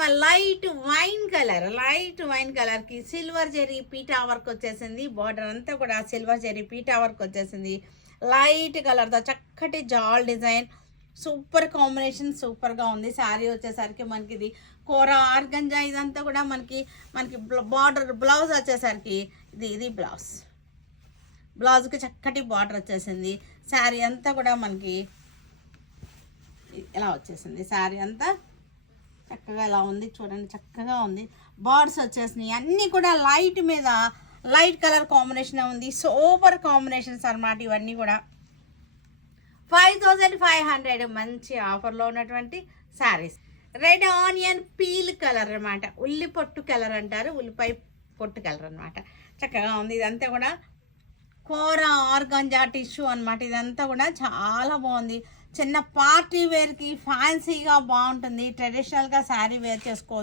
అమ్మ light wine కలర్కి silver zari PETA work వచ్చేసింది. బార్డర్ అంతా కూడా సిల్వర్ జెరీ పీటా వర్క్ వచ్చేసింది. లైట్ కలర్తో చక్కటి జాల్ డిజైన్, సూపర్ కాంబినేషన్, సూపర్గా ఉంది. శారీ వచ్చేసరికి మనకి ఇది కోరా ఆర్గంజా, ఇదంతా కూడా మనకి బార్డర్. బ్లౌజ్ వచ్చేసరికి ఇది బ్లౌజ్కి చక్కటి బార్డర్ వచ్చేసింది. శారీ అంతా కూడా మనకి ఇలా వచ్చేసింది. శారీ అంతా చక్కగా ఇలా ఉంది, చూడండి చక్కగా ఉంది. బార్డర్స్ వచ్చేసినాయి, అన్నీ కూడా లైట్ మీద లైట్ కలర్ కాంబినేషన్ ఉంది. సూపర్ కాంబినేషన్స్ అన్నమాట ఇవన్నీ కూడా. 5500 మంచి ఆఫర్లో ఉన్నటువంటి saris. Red onion peel colour అనమాట, ఉల్లి పొట్టు కలర్ అంటారు, ఉల్లిపాయ పొట్టు కలర్ అనమాట. చక్కగా ఉంది. ఇదంతా కూడా కోరా ఆర్గంజా టిష్యూ అనమాట. ఇదంతా కూడా చాలా బాగుంది. చిన్న పార్టీ వేర్కి ఫ్యాన్సీగా బాగుంటుంది. ట్రెడిషనల్గా శారీ వేర్ చేసుకోవచ్చు.